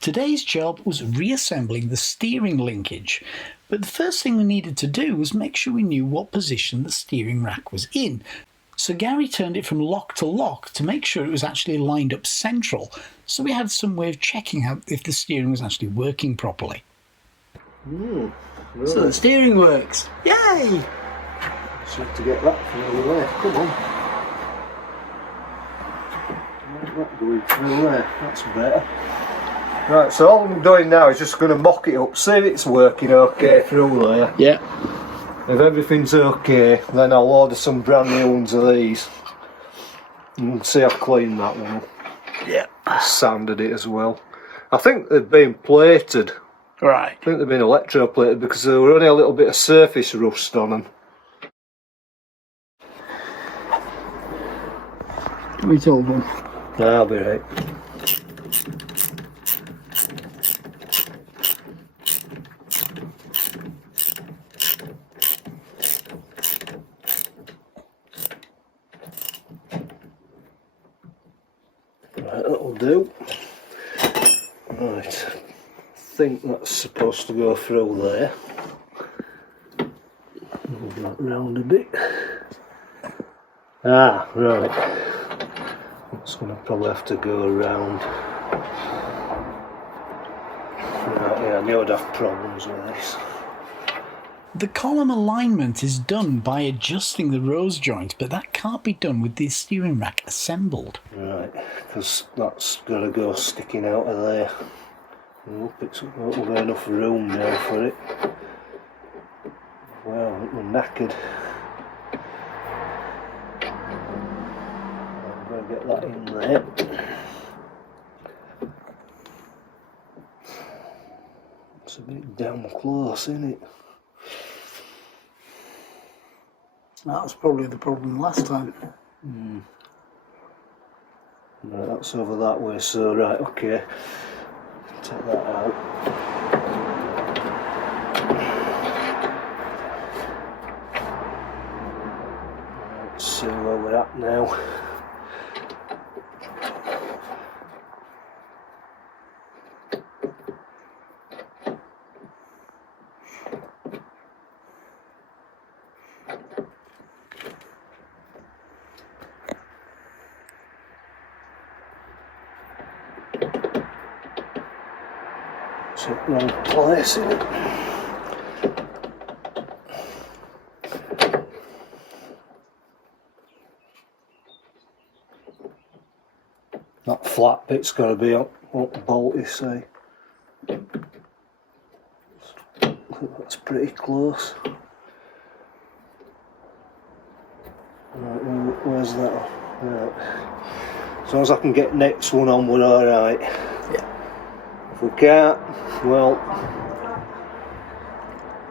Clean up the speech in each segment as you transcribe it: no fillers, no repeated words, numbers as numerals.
Today's job was reassembling the steering linkage, but the first thing we needed to do was make sure we knew what position the steering rack was in. So Gary turned it from lock to make sure it was actually lined up central, so we had some way of checking out if the steering was actually working properly. Right. So the steering works! Yay! Just have to get that through there. Come on. That going through there. That's better. Right, so all I'm doing now is just going to mock it up, see if it's working okay through there. Yeah. If everything's okay, then I'll order some brand new ones of these and see how clean that one up. Yeah. Sanded it as well. I think they've been plated. Right. I think they've been electroplated because there were only a little bit of surface rust on them. We told them. That'll be right. Right, that'll do. Right, I think that's supposed to go through there. Move that round a bit. Ah, right. That's going to probably have to go around. Right, yeah, I knew I'd have problems with this. The column alignment is done by adjusting the rose joint, but that can't be done with the steering rack assembled. Right, because that's got to go sticking out of there. Oh, it's not got enough room now for it. Wow, we're knackered. I'm going to get that in there. It's a bit damn close, isn't it? That was probably the problem last time. Right, that's over that way, so right, okay. Take that out. Right, let's see where we're at now. It's in the wrong place, isn't it? That flat bit's got to be up bolt, you see. That's pretty close. Right, where's that? Right. As long as I can get next one on, we're alright. Yeah. If we can't, well,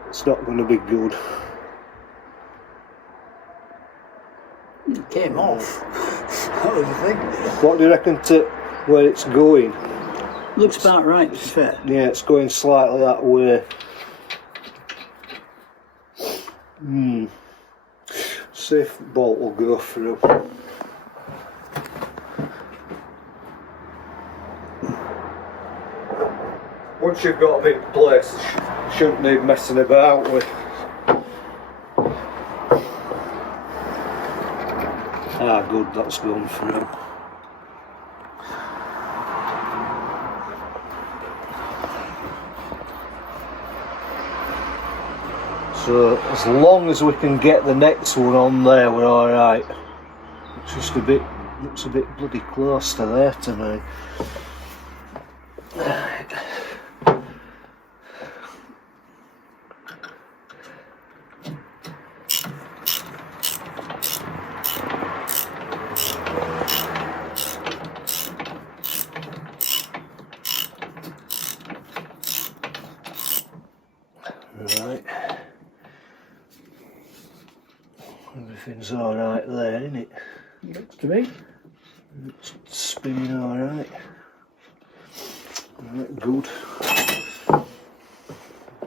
it's not going to be good. It came off. That was the thing. What do you reckon to where it's going? Looks about right, to be fair. Yeah, it's going slightly that way. See if the bolt will go through. Once you've got them in place, you shouldn't need messing about with. Ah, good, that's gone through. So as long as we can get the next one on there, we're alright. It's just a bit, looks a bit bloody close to there to me. Right. Everything's alright there, isn't it? Looks to be. It's spinning alright. Right, good.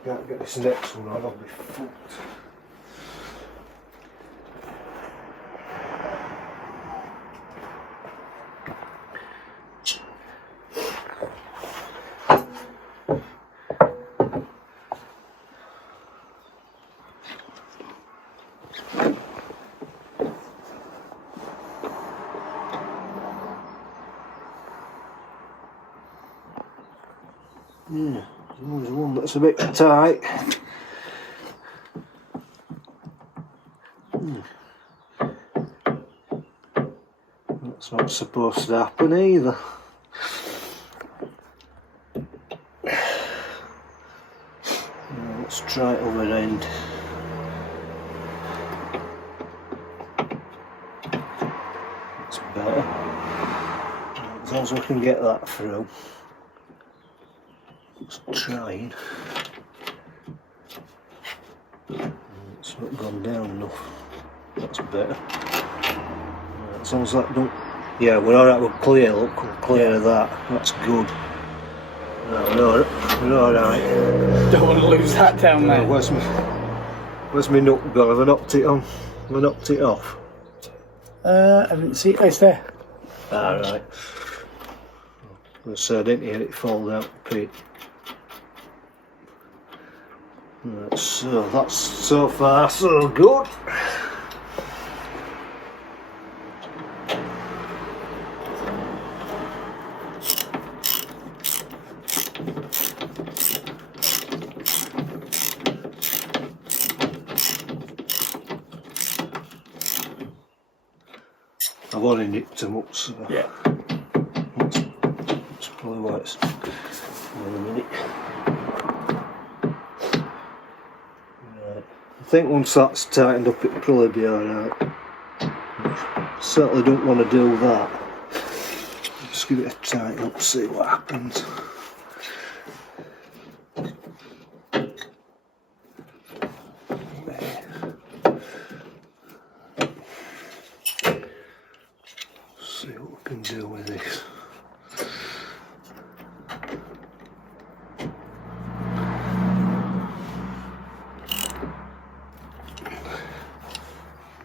Can't get this next one on, I'll be fucked. Yeah, there's one that's a bit tight. That's not supposed to happen either. Now let's try other end. That's better. As long as we can get that through. It's trying. It's not gone down enough. That's better. As long as that don't. Yeah, we're alright, we're clear, look, we're clear of that. That's good. No, we're alright. Don't want to lose that down there. Where's my nut gone? Have I knocked it on? Have I knocked it off? I didn't see it. It's there. Alright. So I didn't hear it fall down the pit. Right, so that's so far so good. I've only nicked them up, so Yeah. that's probably why it's in a minute. Right. I think once that's tightened up it'll probably be alright. Certainly don't want to do that. Just give it a tighten up, see what happens. See what we can do with this.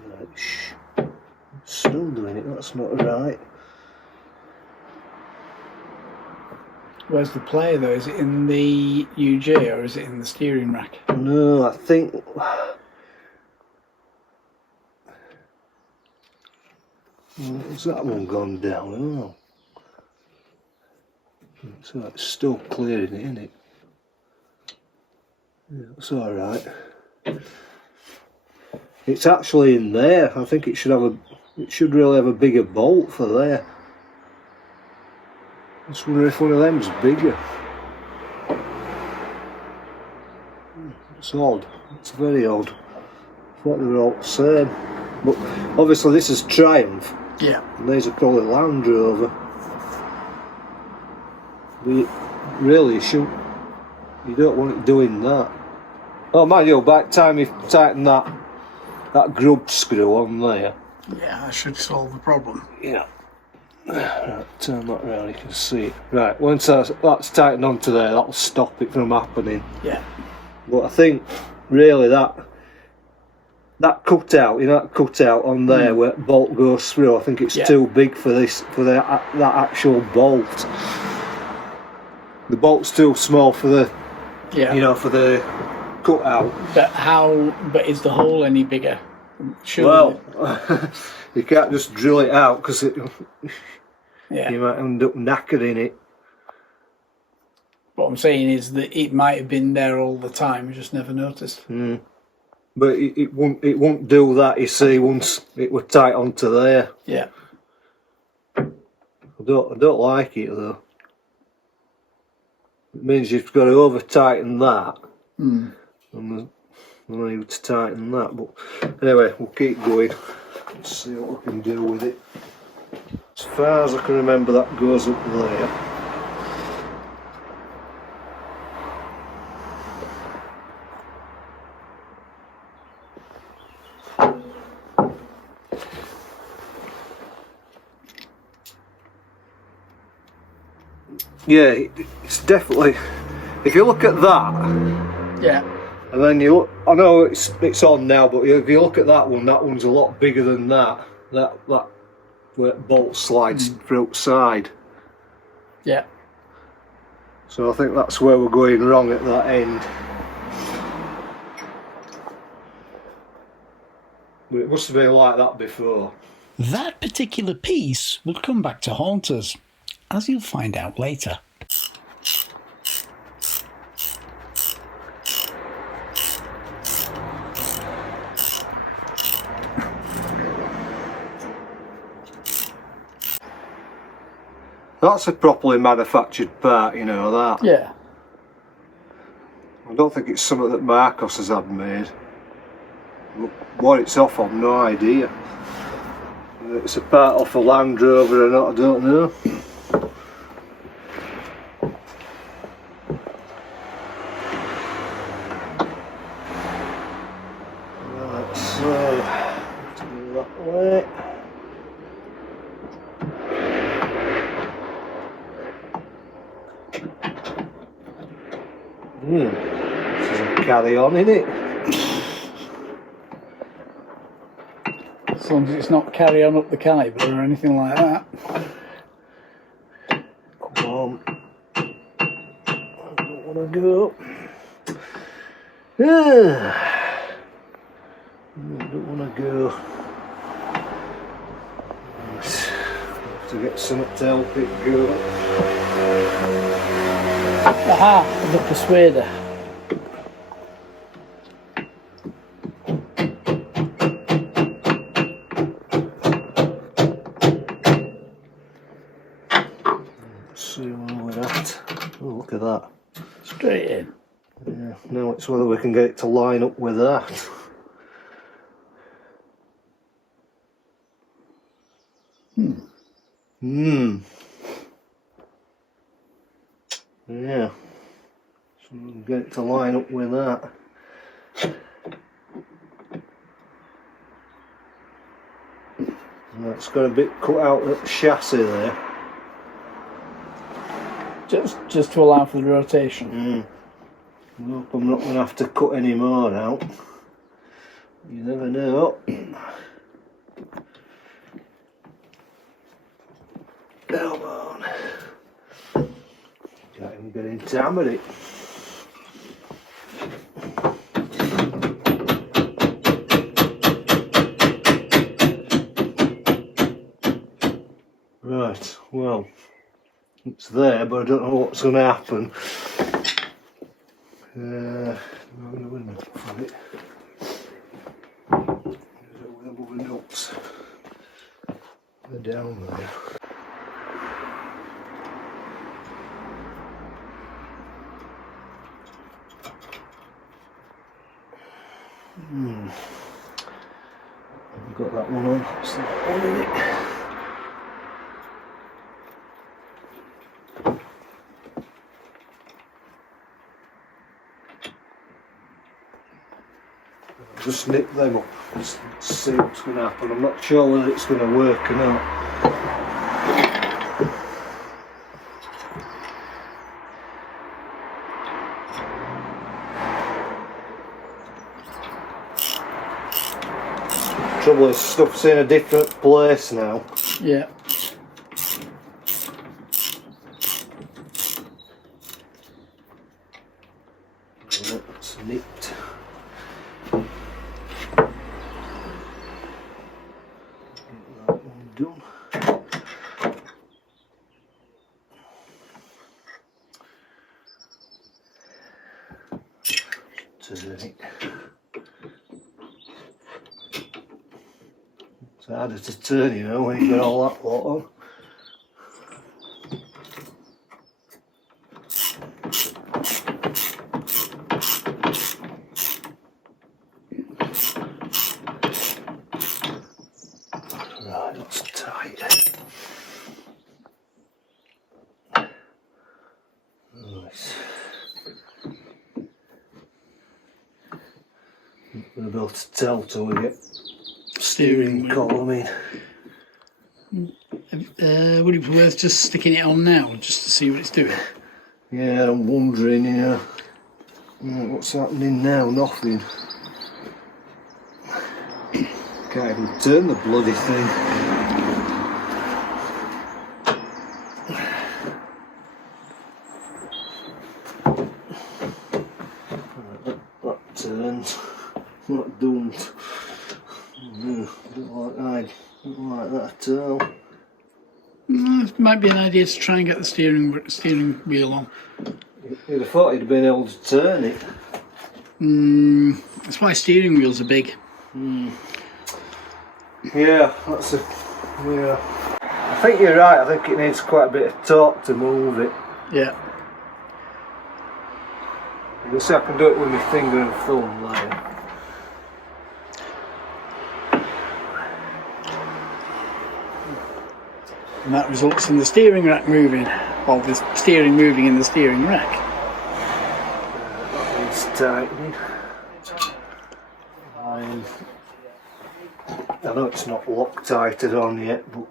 Right, still doing it, that's not right. Where's the player though? Is it in the UJ or is it in the steering rack? No, I think. Has that one gone down? Oh. So it's still clearing it, isn't it? Yeah, it's alright. It's actually in there. I think it should have it should really have a bigger bolt for there. I just wonder if one of them's bigger. It's odd. It's very odd. I thought they were all the same. But obviously this is Triumph. Yeah. And these are probably Land Rover. But really you shouldn't. You don't want it doing that. Oh mind you, by the time you tighten that grub screw on there. Yeah, that should solve the problem. Yeah. Right, turn that round, you can see it. Right, once that's tightened onto there, that'll stop it from happening. Yeah. But I think really that cutout, you know, that cutout on there where the bolt goes through, I think it's too big for this, for that actual bolt. The bolt's too small for the, you know, for the cutout. But is the hole any bigger? Well, you can't just drill it out because you might end up knackering it. What I'm saying is that it might have been there all the time, we just never noticed. But it won't do that, you see, once it were tight onto there. Yeah. I don't like it though. It means you've got to over tighten that. And there's no need to tighten that. But anyway, we'll keep going. Let's see what we can do with it. As far as I can remember, that goes up there. Yeah, it's definitely. If you look at that, and then you look. I know it's on now, but if you look at that one's a lot bigger than that. That where the bolt slides through outside. Yeah. So I think that's where we're going wrong at that end. But it must have been like that before. That particular piece will come back to haunt us, as you'll find out later. That's a properly manufactured part, you know that. Yeah. I don't think it's something that Marcos has had made. What it's off, I've no idea. Whether it's a part off a Land Rover or not, I don't know. Right, so let's go that way. This is a carry on, isn't it? As long as it's not carry on up the calibre or anything like that. Come on. I don't want to go. I don't want to go. Have to get something to help it go. Aha, the persuader. Let's see where we're at. Oh, look at that. Straight in. Yeah, now it's whether we can get it to line up with that. Yeah. So we'll get it to line up with that. And that's got a bit cut out at the chassis there. Just to allow for the rotation. I hope I'm not going to have to cut any more out. You never know. Come on. Can't even get in to hammer it. Right, well, it's there, but I don't know what's going to happen. I'm going to put it. Where are my nuts? They're down there. I've got that one on. What's that one in it? Just snip them up and see what's going to happen. I'm not sure whether it's going to work or not. Trouble is, stuff's in a different place now. Yeah. It's nipped. That one done. Turn it. It's harder to turn, you know, when you've got all that lot on. Right, that's tight. Nice. Not going to be able to tell till we get steering column in. Would it be worth just sticking it on now, just to see what it's doing? Yeah, I'm wondering, you know, what's happening now? Nothing. Can't even turn the bloody thing. That turns. That don't. Don't like that at all. It might be an idea to try and get the steering wheel on. You'd have thought you'd have been able to turn it. That's why steering wheels are big. Yeah, that's a... yeah. think you're right, I think it needs quite a bit of torque to move it. Yeah. You see, I can do it with my finger and thumb there. And that results in the steering rack moving, or the steering moving in the steering rack. That needs tightening. I know it's not Loctited on yet, but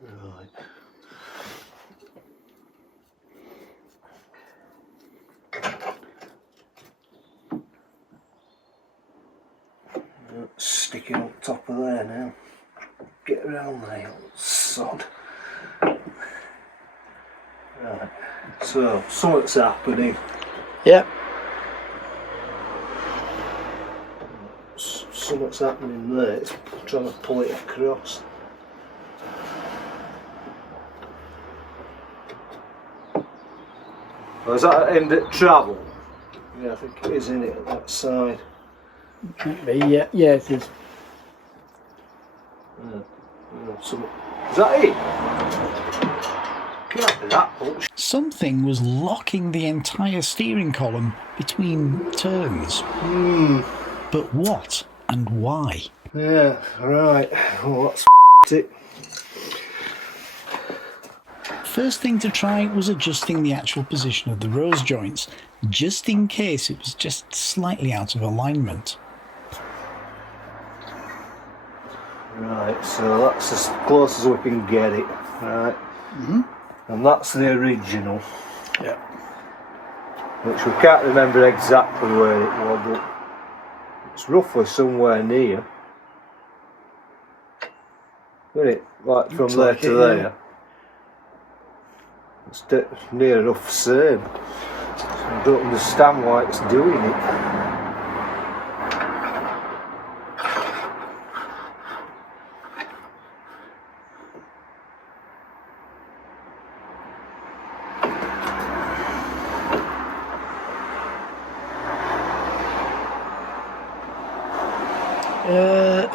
right. Sticking up top of there now. Get around there, you old sod. Right, so something's happening. Yep. Something's happening there, it's trying to pull it across. Oh, is that aimed at travel? Yeah, I think it is, isn't it, at that side? Yeah, yeah, it is. Is that it? Can't be that much. Something was locking the entire steering column between turns. But what and why? Yeah, right. Well, that's it. First thing to try was adjusting the actual position of the rose joints, just in case it was just slightly out of alignment. Right, so that's as close as we can get it, right? And that's the original. Yeah. Which we can't remember exactly where it was, but it's roughly somewhere near. Isn't it? Like from there to there. It's near enough same. I don't understand why it's doing it.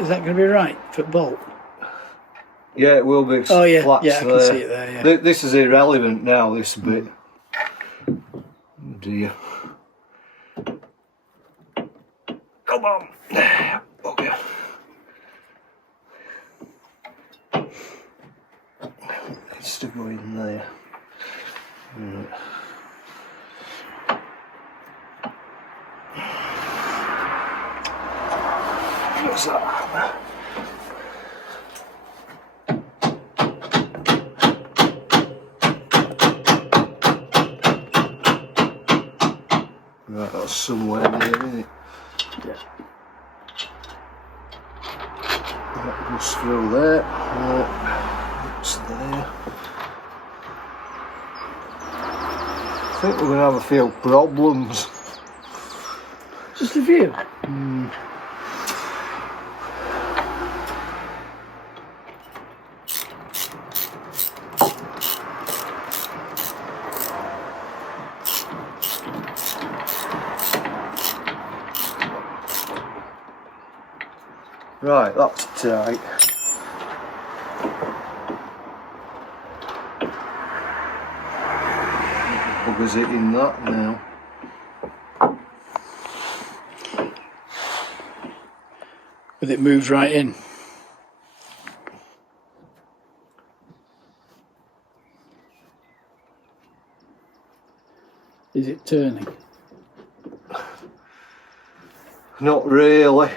Is that going to be right for bolt? Yeah, it will be. Oh yeah, Flats yeah, I can there. see it there. Yeah. This is irrelevant now. This bit. Oh dear. Come on. Okay. It's to go in there. Right. What's that? Right, that's somewhere there, isn't it? Yeah. That goes through there. That's there. I think we're going to have a few problems. Just a few. Right, that's tight. Buggers it in that now. But it moves right in. Is it turning? Not really.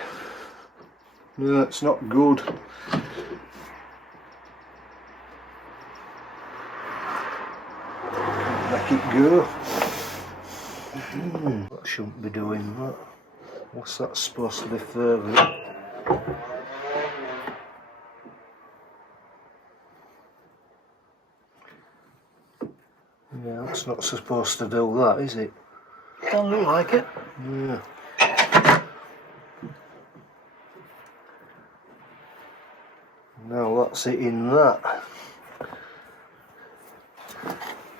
No, it's not good. Make it go. That shouldn't be doing that. What's that supposed to be further? Yeah, that's not supposed to do that, is it? Don't look like it. Yeah. Now that's it in that.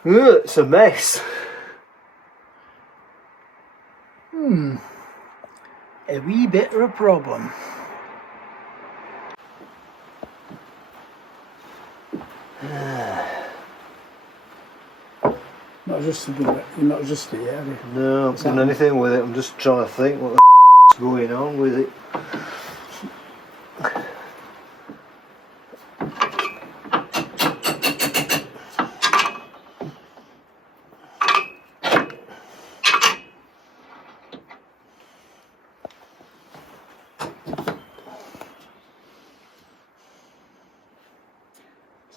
Ugh, it's a mess. A wee bit of a problem. Not adjusted with it. You're not adjusted yet, have you? No, I'm not doing anything with it. I'm just trying to think what the is going on with it.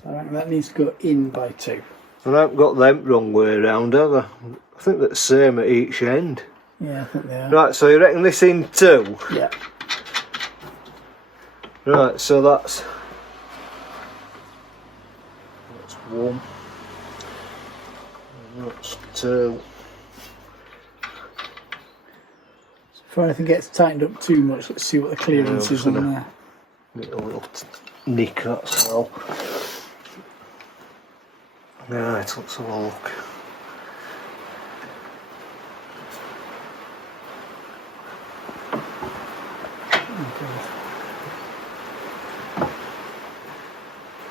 So I reckon that needs to go in by 2. I haven't got them wrong way around, have I? I think they're the same at each end. Yeah, I think they are. Right, so you reckon this in 2? Yeah. Right, so that's 1. That's 2. If anything gets tightened up too much, let's see what the clearance is on there. Get a little nick, that's all. Right, let's have a look.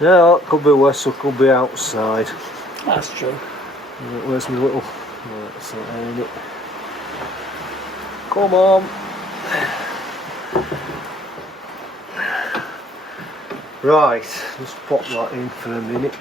Yeah, that could be west or could be outside. That's true. Where's my little... Right, that's not airing it. Come on! Right, let's pop that in for a minute.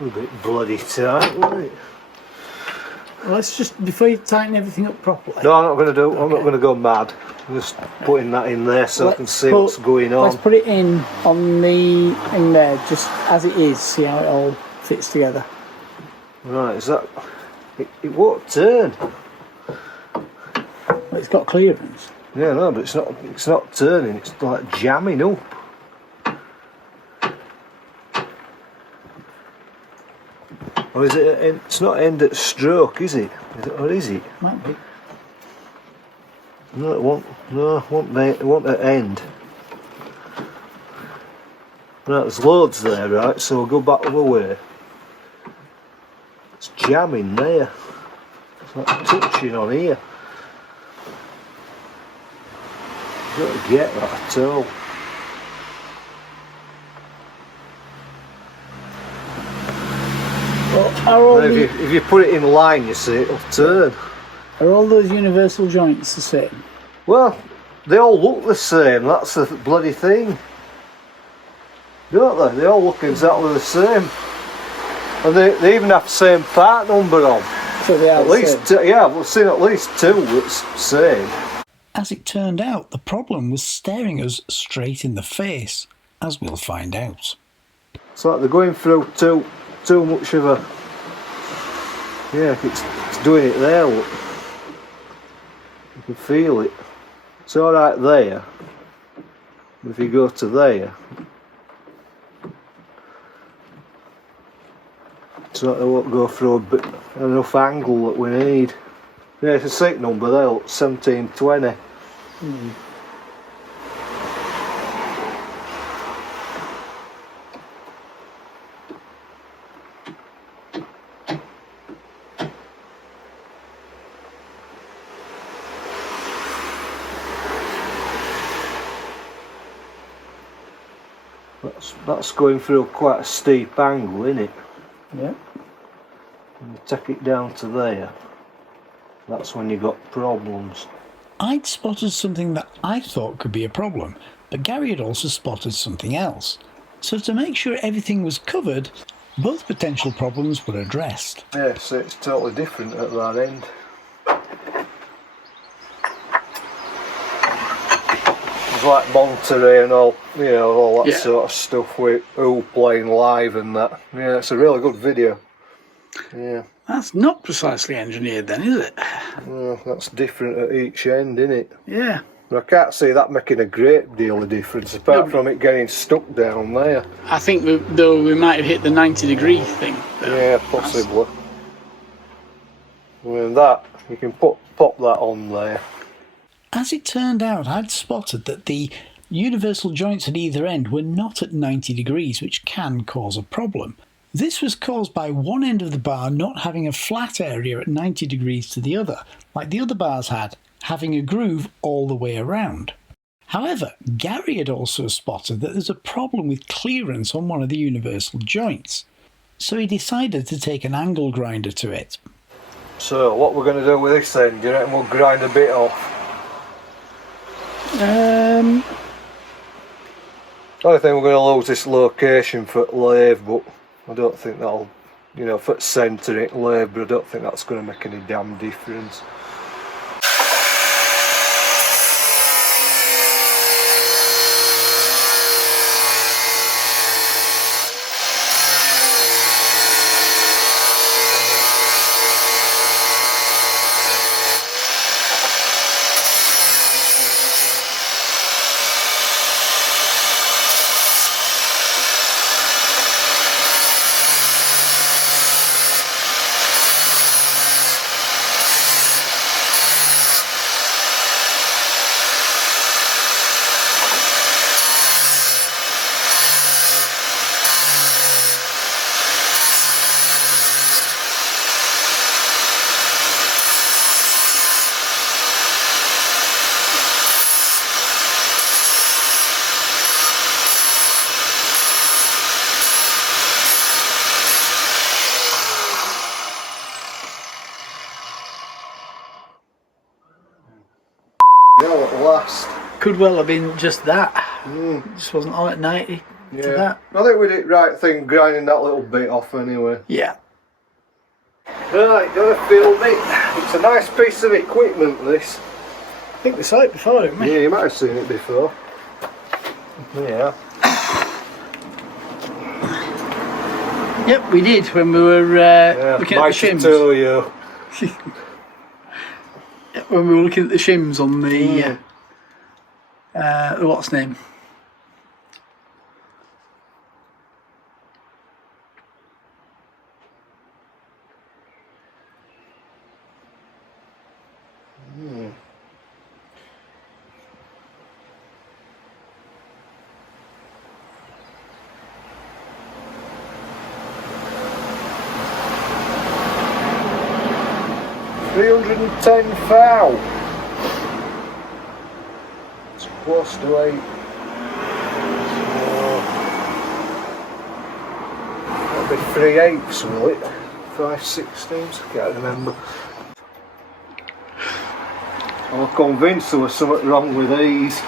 A bit bloody tight, wasn't it? Well, let's just, before you tighten everything up properly. No, I'm not going to do. Okay. I'm not going to go mad. I'm just putting that in there so I can see what's going on. Let's put it in there, just as it is. See how it all fits together. Right, is that? It won't turn. Well, it's got clearance. Yeah, no, but it's not. It's not turning. It's like jamming up. Or is it? It's not end at stroke, is it? Or is it? Might be. No, it won't. No, it won't at end. Right, there's loads there, right? So we'll go back the other way. It's jamming there. It's like touching on here. You don't get that at all. Well, if you put it in line, you see, it'll turn. Are all those universal joints the same? Well, they all look the same, that's the bloody thing. Don't they? They all look exactly the same. And they even have the same part number on. So they are at least yeah, we've seen at least 2 that's the same. As it turned out, the problem was staring us straight in the face, as we'll find out. It's like they're going through too much of a... Yeah, it's doing it there, look. You can feel it. It's alright there. If you go to there, so it won't go through enough angle that we need. Yeah, it's a sick number there, look, 1720. That's going through quite a steep angle, isn't it? Yeah. When you take it down to there, that's when you've got problems. I'd spotted something that I thought could be a problem, but Gary had also spotted something else. So to make sure everything was covered, both potential problems were addressed. Yeah, so it's totally different at that end. It's like Mantula and all, you know, all that sort of stuff with who playing live and that. Yeah, it's a really good video. Yeah. That's not precisely engineered then, is it? Well, that's different at each end, isn't it? Yeah. I can't see that making a great deal of difference, apart from it getting stuck down there. I think though we might have hit the 90-degree thing. Though. Yeah, possibly. With that, you can pop that on there. As it turned out, I'd spotted that the universal joints at either end were not at 90 degrees, which can cause a problem. This was caused by one end of the bar not having a flat area at 90 degrees to the other, like the other bars had, having a groove all the way around. However, Gary had also spotted that there's a problem with clearance on one of the universal joints, so he decided to take an angle grinder to it. So, what we're going to do with this end, do you reckon we'll grind a bit off? I think we're going to lose this location for lathe, but I don't think that'll, you know, for centering lathe, but I don't think that's going to make any damn difference. No, at last. could well have been just that. It just wasn't on at 90 to that. I think we did the right thing grinding that little bit off anyway. Yeah. Right, gonna film it. It's a nice piece of equipment, this. I think we saw it before, didn't we? Yeah, you might have seen it before. Yeah. Yep, we did when we were looking at the shims. Tell you. When we were looking at the shims on the what's name? $310 foul. It's close to 8. That'll be 3/8, will it? 5/16, I can't remember. I'm convinced there was something wrong with these.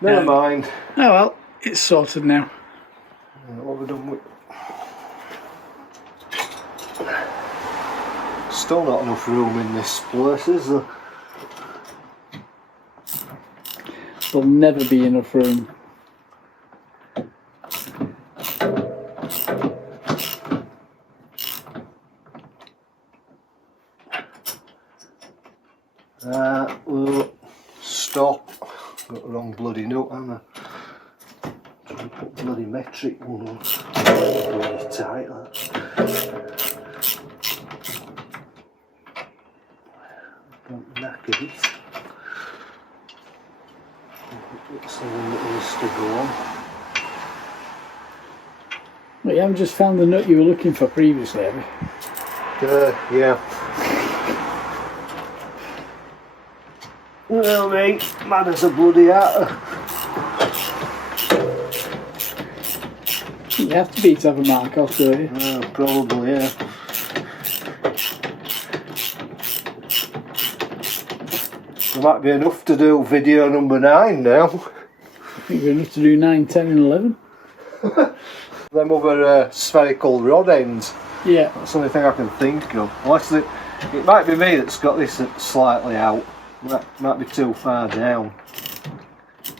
Never mind. Oh well, it's sorted now. What have we done with? Still not enough room in this place, is there? There'll never be enough room. We'll stop. Got the wrong bloody note, haven't I? Trying to put bloody metric one on. Bloody tight, that. Don't knacker it. It's the one that needs to go on. But you haven't just found the nut you were looking for previously, have you? Yeah. Well, mate, mad as a bloody hatter. You have to be to have a mark off, don't you? Probably, yeah. There might be enough to do video number 9 now. I think we're enough to do 9, 10 and 11. Them other spherical rod ends. Yeah. That's the only thing I can think of. Unless it might be me that's got this slightly out. Might be too far down.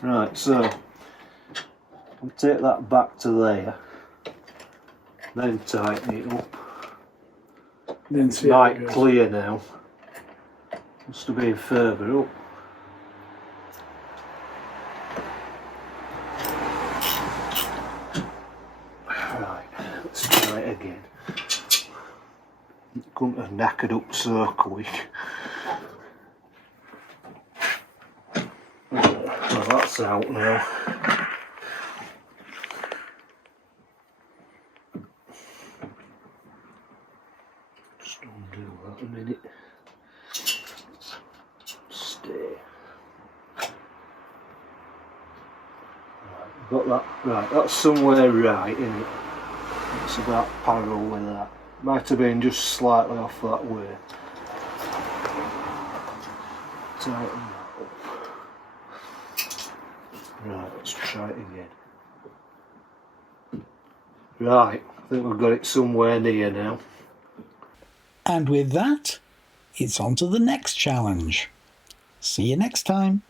Right, so I'll take that back to there. Then tighten it up. Then It's light clear now. Must have been further up. Right, let's try it again. It couldn't have knackered up so quick. Well, that's out now. Just undo that a minute. Stay. Right, got that right. That's somewhere right, isn't it? It's about parallel with that. Might have been just slightly off that way. Tighten that up. Right, let's try it again. Right, I think we've got it somewhere near now. And with that, it's on to the next challenge. See you next time.